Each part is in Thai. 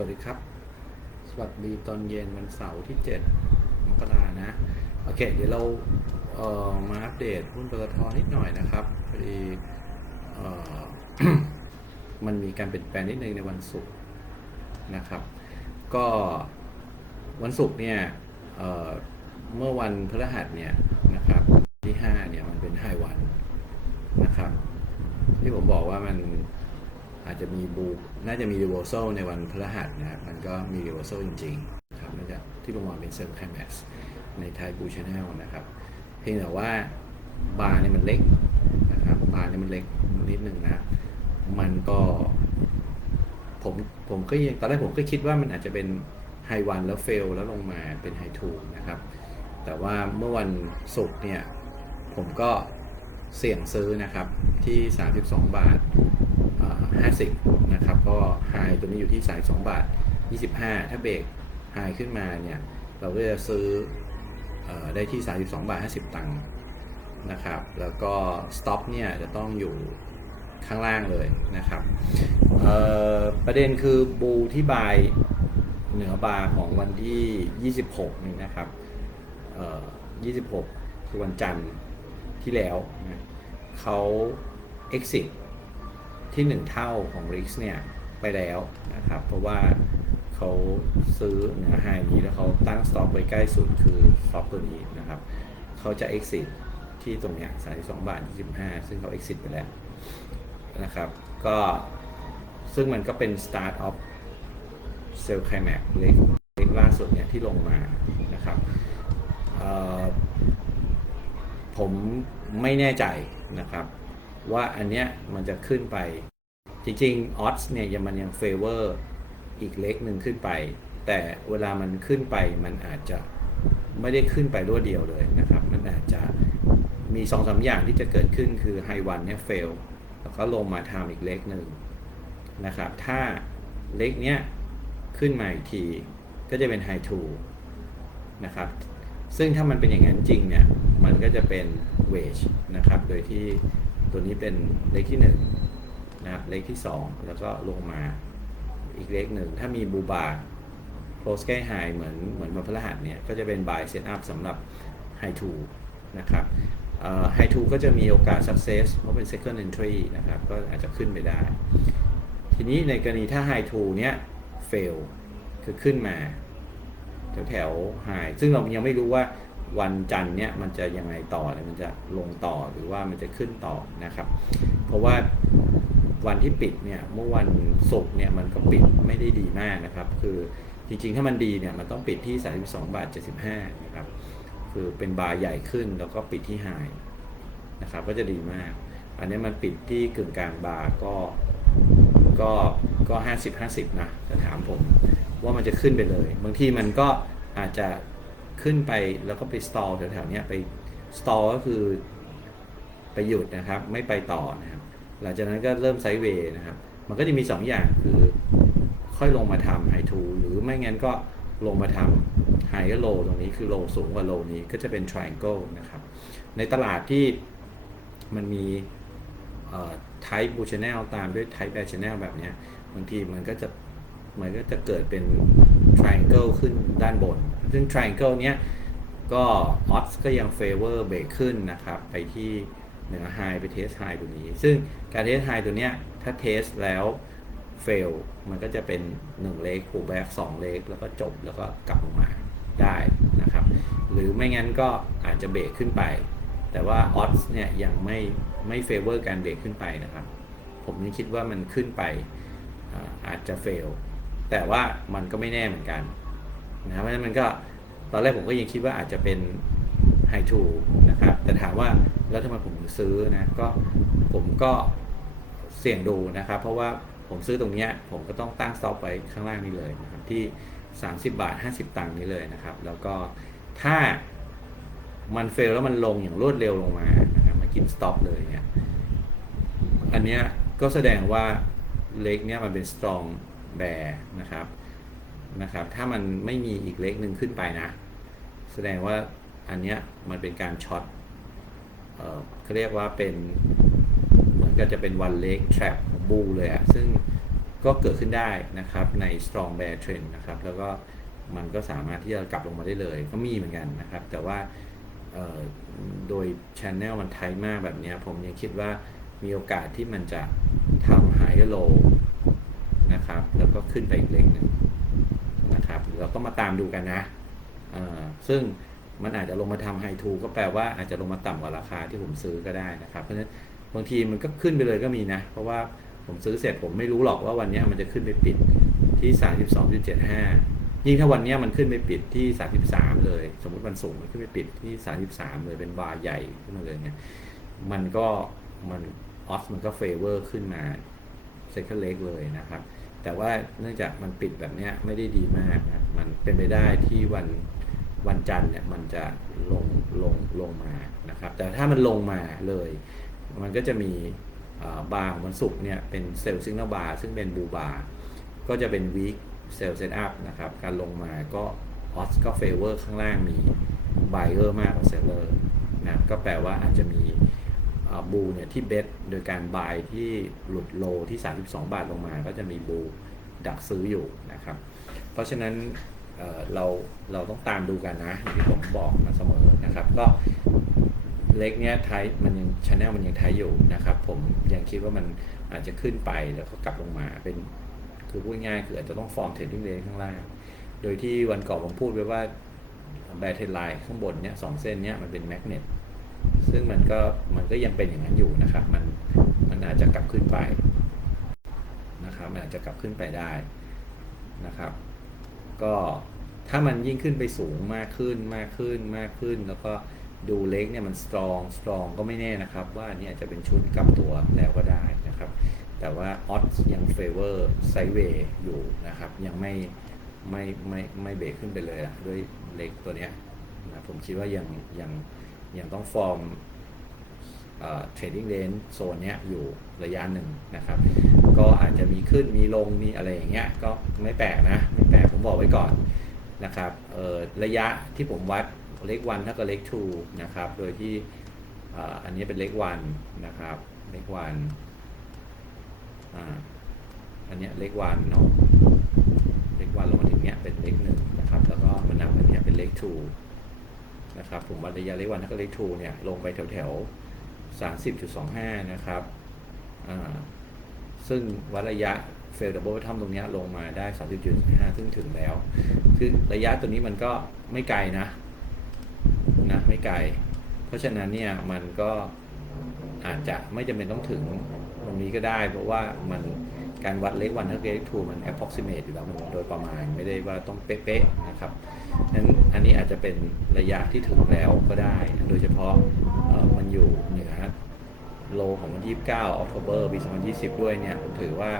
วัสดีครับ สวัสดีตอนเย็นวันเสาร์ที่ 7 มกรานะ โอเค เดี๋ยวเราเอ่อมาอัปเดตหุ้นปตทนิดหน่อยนะครับพอดีเอ่อมันมีการเปลี่ยนแปลงนิดนึงในวันศุกร์นะครับ ก็วันศุกร์เนี่ยเอ่อเมื่อวันพฤหัสเนี่ยนะครับที่5เนี่ยมันเป็นไฮวันนะครับที่ผมบอกว่ามัน อาจจะมีบูน่าจะมี reversal ในวันพฤหัสนะครับมันก็มี reversal จริงๆครับเนื่องจากที่ประมาณเป็นเซ r ร์ climax ในไทยบูชแนลนะครับ เพียงแต่ว่าบาร์เนี่ยมันเล็กนะครับบาร์เนี่ยมันเล็กนิดนึงนะ มันก็ผมผมก็ยังตอนแรกผมก็คิดว่ามันอาจจะเป็นไฮวันแล้วเฟลแล้วลงมาเป็นไฮทูนะครับ แต่ว่าเมื่อวันศุกร์เนี่ย ผมก็เสี่ยงซื้อนะครับที่ 32 บาทอ่า 50 นะครับ ก็ไฮตัวนี้อยู่ที่32บาท 25 ถ้าเบรกไฮขึ้นมาเนี่ย เราก็จะซื้ออได้ที่ 32 บาท 50 ตังค์นะครับ แล้วก็สต็อปเนี่ยจะต้องอยู่ข้างล่างเลยนะครับ ประเด็นคือบูที่บายเหนือบาร์ของวันที่ 26 นี่นะครับ 26 คือวันจันทร์ที่แล้ว เขา exit ที่ 1 เท่าของ RIX เนี่ยไปแล้วนะครับ เพราะว่าเขาซื้อเนื้อไฮนี้แล้วเขาตั้งสต็อกไว้ใกล้สุดคือสต็อกตัวนี้นะครับ เขาจะ exit ที่ตรงเนี้ย32บาท25ซึ่งเขา exit ไปแล้วนะครับ ก็ซึ่งมันก็เป็น start of sell climax เล็กเล็กล่าสุดเนี่ยที่ลงมานะครับผมไม่แน่ใจนะครับ ว่าอันเนี้ยมันจะขึ้นไป จริงๆออสเนี่ยยังมันยังเฟเวอร์อีกเล็กหนึ่งขึ้นไป แต่เวลามันขึ้นไปมันอาจจะไม่ได้ขึ้นไปรวดเดียวเลยนะครับ มันอาจจะมีสองสาอย่างที่จะเกิดขึ้นคือไฮวันเนี่ยเฟลแล้วก็ลงมาทำอีกเล็กหนึ่งนะครับ ถ้าเล็กเนี้ยขึ้นมาอีกทีก็จะเป็นไฮทูนะครับ ซึ่งถ้ามันเป็นอย่างนั้นจริงเนี่ย มันก็จะเป็นเวจนะครับ โดยที่ ตัวนี้เป็นเลขที่1นะครับเลขที่ 2 แล้วก็ลงมาอีกเลขหนึ่ง ถ้ามีบูบา close ใกล้ high เหมือนเหมือนวันพฤหัสเนี่ย ก็จะเป็น buy set up สำหรับ high two นะครับเอ่อ high two ก็จะมีโอกาส success เพราะเป็น second entry นะครับ ก็อาจจะขึ้นไปได้ ทีนี้ในกรณีถ้า high two เนี้ย fail คือขึ้นมา แถวแถวไฮซึ่งเรายังไม่รู้ว่า วันจันทร์เนี่ยมันจะยังไงต่อเนี่ยมันจะลงต่อหรือว่ามันจะขึ้นต่อนะครับ เพราะว่าวันที่ปิดเนี่ยเมื่อวันศุกร์เนี่ยมันก็ปิดไม่ได้ดีมากนะครับ คือจริงๆถ้ามันดีเนี่ยมันต้องปิดที่ 32 บาท 75 นะครับ คือเป็นบาร์ใหญ่ขึ้นแล้วก็ปิดที่ไฮนะครับ ก็จะดีมาก อันนี้มันปิดที่กึ่งกลางบาร์ก็ก็ก็ 50 50 นะถ้าถามผมว่ามันจะขึ้นไปเลย บางทีมันก็อาจจะ ขึ้นไปแล้วก็ไปสตอลแถวๆเนี้ยไปสตอลก็คือไปหยุดนะครับ ไม่ไปต่อนะครับ หลังจากนั้นก็เริ่มไซด์เวย์นะครับ มันก็จะมี 2 อย่างคือค่อยลงมาทำไฮทูหรือไม่งั้นก็ลงมาทำไฮก็โลตรงนี้คือโลสูงกว่าโลนี้ก็จะเป็น triangle นะครับ ในตลาดที่มันมีเอ่อ type b u l l channel ตามด้วย type bear channel แบบเนี้ยบางทีมันก็จะมันก็จะเกิดเป็น triangle ขึ้นด้านบน ซึ่ง triangle เนี้ยก็ odds ก็ยัง favor เบรกขึ้นนะครับ ไปที่เหนือ high ไปเทส high ตัวนี้ ซึ่งการเทส high ตัวเนี้ยถ้าเทสแล้ว fail มันก็จะเป็น1เลข pullback 2เลขแล้วก็จบแล้วก็กลับลงมาได้นะครับ หรือไม่งั้นก็อาจจะเบรกขึ้นไป แต่ว่า odds เนี่ยยังไม่ไม่ favor การเบรกขึ้นไปนะครับ ผมยังคิดว่ามันขึ้นไปอาอาจจะ fail แต่ว่ามันก็ไม่แน่เหมือนกัน นะเพราะฉะนั้นมันก็ตอนแรกผมก็ยังคิดว่าอาจจะเป็นไฮทูนะครับแต่ถามว่าแล้วทำไมผมถึงซื้อนะก็ผมก็เสี่ยงดูนะครับ เพราะว่าผมซื้อตรงนี้ผมก็ต้องตั้งสต็อปไว้ข้างล่างนี้เลยนะครับที่ 30 บาท 50 ตังค์นี้เลยนะครับ แล้วก็ถ้ามันเฟลแล้วมันลงอย่างรวดเร็วลงมานะครับมากินสต็อปเลยเนี่ยอันเนี้ยก็แสดงว่าเล็กเนี้ยมันเป็น strong bear นะครับ นะครับ ถ้ามันไม่มีอีกเล็กหนึ่งขึ้นไปนะ แสดงว่าอันเนี้ยมันเป็นการช็อตเขาเรียกว่าเป็นเหมือนกับจะเป็นวันเล็ก trap ของบูเลยอะซึ่งก็เกิดขึ้นได้นะครับใน strong bear trend นะครับ แล้วก็มันก็สามารถที่จะกลับลงมาได้เลย ก็มีเหมือนกันนะครับ แต่ว่าโดย channel มันไทมากแบบนี้ผมยังคิดว่ามีโอกาสที่มันจะทำ higher low นะครับ แล้วก็ขึ้นไปอีกเลงหนึ่ง เราก็มาตามดูกันนะอ่อซึ่งมันอาจจะลงมาทำไฮทูก็แปลว่าอาจจะลงมาต่ำกว่าราคาที่ผมซื้อก็ได้นะครับ เพราะฉะนั้นบางทีมันก็ขึ้นไปเลยก็มีนะ เพราะว่าผมซื้อเสร็จผมไม่รู้หรอกว่าวันนี้มันจะขึ้นไปปิดที่ 32.75 ยิ่งถ้าวันนี้มันขึ้นไปปิดที่ 33 เลย สมมติวันศุกร์มันขึ้นไปปิดที่ 33 เลยเป็นบาร์ใหญ่ขึ้นมาเลยเนี่ยมันก็มันออฟมันก็เฟเวอร์ขึ้นมาเซ็กเล็กเลยนะครับ แต่ว่าเนื่องจากมันปิดแบบเนี้ยไม่ได้ดีมากนะ มันเป็นไปได้ที่วันวันจันทร์เนี่ยมันจะลงลงลงมานะครับ แต่ถ้ามันลงมาเลย มันก็จะมีบาร์ของวันศุกร์เนี่ยเป็นเซลล์ซิงเกิลบาร์ซึ่งเป็นบูบาร์ก็จะเป็นวีคเซลล์เซตอัพนะครับ การลงมาก็ออสก็เฟเวอร์ข้างล่างมีไบเออร์มากกว่าเซลเลอร์นะก็แปลว่าอาจจะมีบูเนี่ยที่เบสโดยการบายที่หลุดโลที่ 32 บาทลงมา ก็จะมีบูดักซื้ออยู่นะครับ เพราะฉะนั้นเเราเราต้องตามดูกันนะอย่างที่ผมบอกมาเสมอนะครับ ก็เล็กเนี้ยไทยมันยังชแนลมันยังไทยอยู่นะครับ ผมยังคิดว่ามันอาจจะขึ้นไปแล้วก็กลับลงมาเป็นคือพูดง่ายๆคืออาจจะต้องฟอร์มเทรดดิ้งเลนข้างล่าง โดยที่วันก่อนผมพูดไว้ว่าแบทเทนไลน์ข้างบนเนี้ยสองเส้นเนี้ยมันเป็นแมกเนตซึ่งมันก็มันก็ยังเป็นอย่างนั้นอยู่นะครับ มันมันอาจจะกลับขึ้นไปนะครับมันอาจจะกลับขึ้นไปได้นะครับ ก็ถ้ามันยิ่งขึ้นไปสูงมากขึ้นมากขึ้นมากขึ้น แล้วก็ดูเล็กเนี่ยมันสตรองสตรองก็ไม่แน่นะครับ ว่าอันนี้อาจจะเป็นชุดกลับตัวแล้วก็ได้นะครับ แต่ว่าออ s ยังเฟเวอร์ไซเวย์อยู่นะครับ ยังไม่ไม่ไม่ไม่เบรกขึ้นไปเลยอะด้วยเล็กตัวเนี้ยนะผมคิดว่ายังยังยังต้องฟอร์มเทรดดิ้งเลนโซนเนี้ยอยู่ระยะหนึ่งนะครับ ก็อาจจะมีขึ้นมีลงมีอะไรอย่างเงี้ยก็ไม่แปลกนะไม่แปลก บอกไว้ก่อนนะครับระยะที่ผมวัดเลขวันเท่ากับเลขทูนะครับ โดยที่อันนี้เป็นเลขวันนะครับเลขวันอันนี้เลขวันเนาะเลขวันลงมาถึงเนี้ยเป็นเลขหนึ่งนะครับ แล้วก็มันนับอันเนี้ยเป็นเลขทูนะครับผมวัดระยะเลขวันเท่ากับเลขทูเนี่ยลงไปแถวแถวสามสิบจุดสองห้านะครับซึ่งวัดระยะ เฟลดับเบิลทำตรงนี้ลงมาได้ 30.5 ซึ่งถึงแล้ว คือระยะตัวนี้มันก็ไม่ไกลนะนะไม่ไกล เพราะฉะนั้นเนี่ยมันก็อาจจะไม่จำเป็นต้องถึงตรงนี้ก็ได้ เพราะว่ามันการวัดเลขวันเท่ากับเลขทูมัน approximate อยู่แล้วมันโดยประมาณไม่ได้ว่าต้องเป๊ะๆนะครับนั้นอันนี้อาจจะเป็นระยะที่ถึงแล้วก็ได้ โดยเฉพาะมันอยู่เหนือโลของวันที่29ออกโบอร์ปี 2020 ด้วยเนี่ยผมถือว่า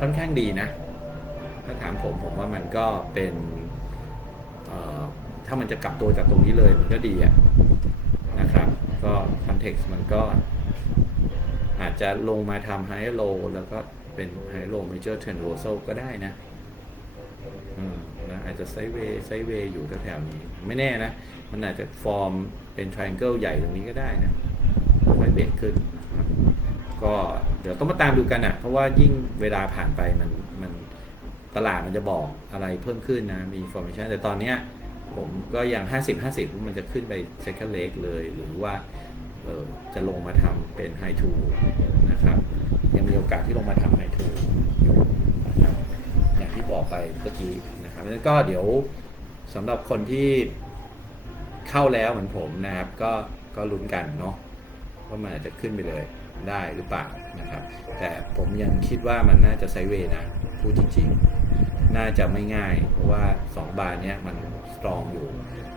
ค่อนข้างดีนะ ถ้าถามผมผมว่ามันก็เป็นถ้ามันจะกลับตัวจากตรงนี้เลยมันก็ดีอะนะครับ ก็คอนเท็กซ์มันก็อาจจะลงมาทำไฮโลแล้วก็เป็นไฮโลเมเจอร์เทรนโรโซก็ได้นะอืมนะอาจจะไซเวย์ไซเวย์อยู่แถวๆนี้ ไม่แน่นะ มันอาจจะฟอร์มเป็น triangle ใหญ่ตรงนี้ก็ได้นะค่อยเบรกขึ้น ก็เดี๋ยวต้องมาตามดูกันอะ เพราะว่ายิ่งเวลาผ่านไปมันมันตลาดมันจะบอกอะไรเพิ่มขึ้นนะ มี information แต่ตอนเนี้ยผมก็ยัง 50 50 มันจะขึ้นไป second leg เลย หรือว่าเออจะลงมาทำเป็น high two นะครับ ยังมีโอกาสที่ลงมาทำ high two อยู่นะครับอย่างที่บอกไปเมื่อกี้นะครับแล้วก็เดี๋ยวสำหรับคนที่เข้าแล้วเหมือนผมนะครับ ก็ก็ลุ้นกันเนาะว่ามันอาจจะขึ้นไปเลย ได้หรือเปล่านะครับ แต่ผมยังคิดว่ามันน่าจะไซเวนะพูดจริงๆ น่าจะไม่ง่าย เพราะว่า 2 บาร์เนี้ยมันสตรองอยู่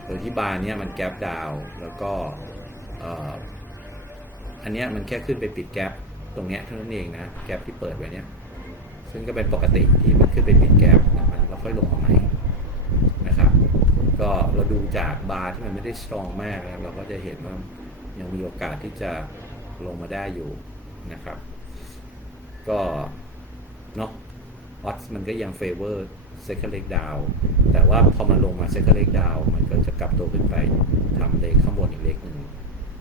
โดยที่บาร์เนี้ยมันแกปดาวแล้วก็ออันเนี้ยมันแค่ขึ้นไปปิดแกปตรงเนี้ยเท่านั้นเองนะแกปที่เปิดไว้เนี้ยซึ่งก็เป็นปกติที่มันขึ้นไปปิดแกปนะมันแล้วค่อยลงมาใหม่นะครับก็เราดูจากบาร์ที่มันไม่ได้สตรองมากนะครับเราก็จะเห็นว่ายังมีโอกาสที่จะ ลงมาได้อยู่นะครับ ก็เนาะออสมันก็ยังเฟเวอร์เซคันเล็กดาวแต่ว่าพอมันลงมาเซคันเล็กดาวมันก็จะกลับตัวขึ้นไปทำเลขข้างบนอีกเลขหนึ่ง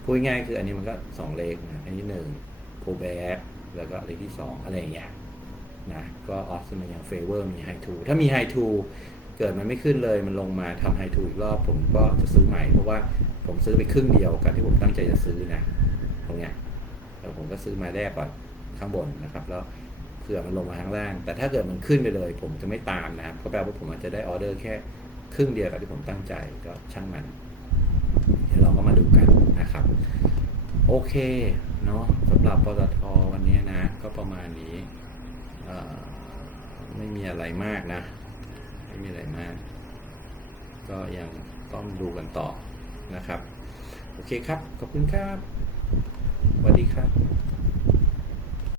พูดง่ายคืออันนี้มันก็สองเลขนะอันนี้หนึ่งโคแบกแล้วก็เลขที่สองอะไรอย่างเงี้ยนะก็ออฟมันยังเฟเวอร์มีไฮทูถ้ามีไฮทูเกิดมันไม่ขึ้นเลยมันลงมาทำไฮทูอีกรอบผมก็จะซื้อใหม่เพราะว่าผมซื้อไปครึ่งเดียวกับที่ผมตั้งใจจะซื้อนะตรงเนี้ย แล้วผมก็ซื้อมาแรกก่อนข้างบนนะครับ แล้วเผื่อมันลงมาข้างล่าง แต่ถ้าเกิดมันขึ้นไปเลย ผมจะไม่ตามนะครับก็แปลว่าผมอาจจะได้ออเดอร์แค่ครึ่งเดียวกับที่ผมตั้งใจก็ช่างมัน เดี๋ยวเราก็มาดูกันนะครับ โอเคเนาะสำหรับปตทวันนี้นะ ก็ประมาณนี้ไม่มีอะไรมากนะ ไม่มีอะไรมาก ก็ยังต้องดูกันต่อนะครับ โอเคครับ ขอบคุณครับ สวัสดีครับ